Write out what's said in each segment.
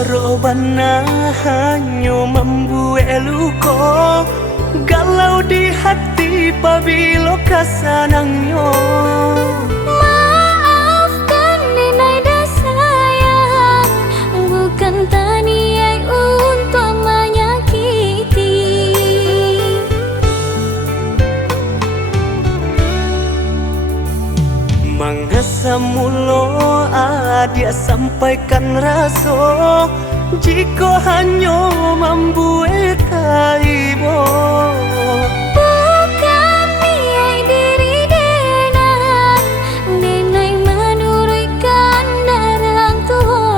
Sarobana hanya membuat luka galau di hati pabilo kasanangnya. Maafkan Nenai dah sayang, bukan taniai untuk menyakiti. Mangasa mulo dia sampaikan rasa jika hanya membuat kaibo. Bukan niai diri Denai, Denai menurutkan darang Tuhan.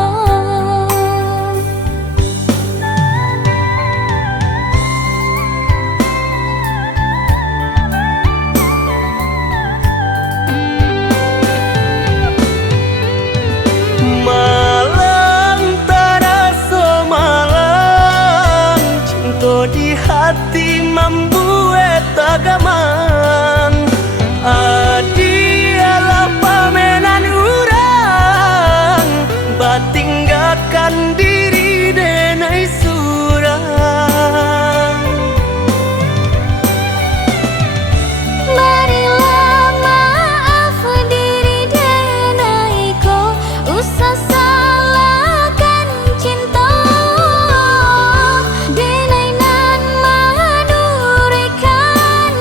Di hati membuat tagaman adialah pamenan urang batinggalkan diri denai surang. Marilah maaf diri Denai, ko usah salahkan cinta. Denai nan menurikan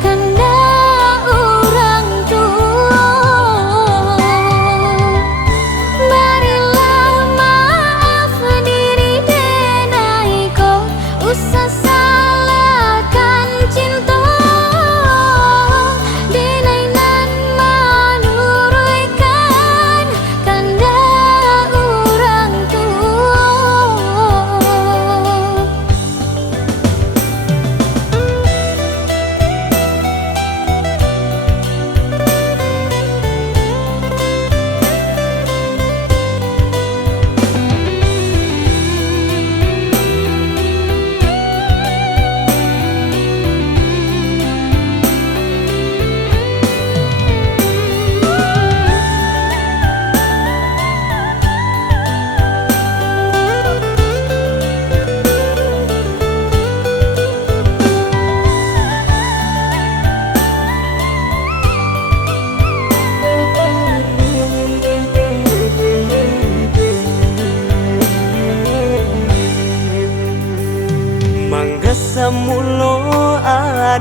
kanda orang tua. Marilah maaf diri Denai, ko usah salahkan cinta. Denai nan menurutkan kanda orang tua. Mangasa mulo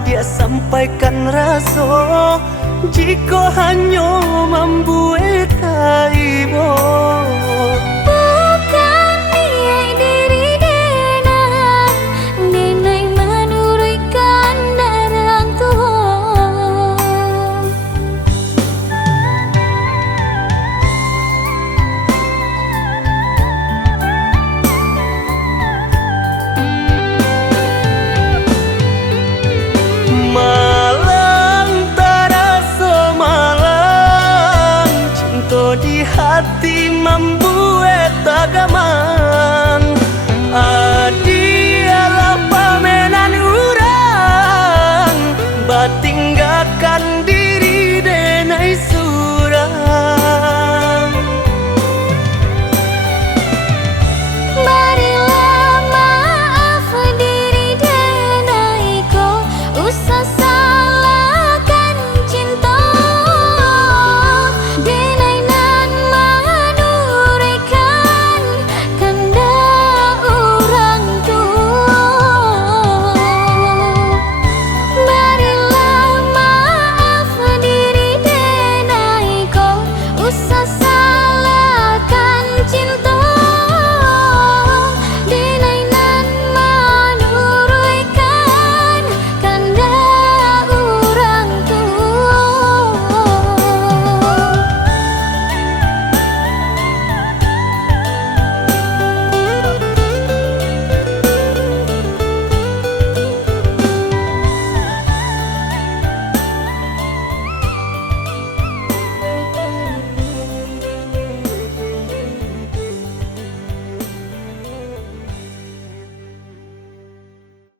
dia sampaikan rasa jika hanya membuat kaibo. Bukan niai diri Denai, Denai menurutkan darang Tuhan. Malang terasa malang cinta di hati membuat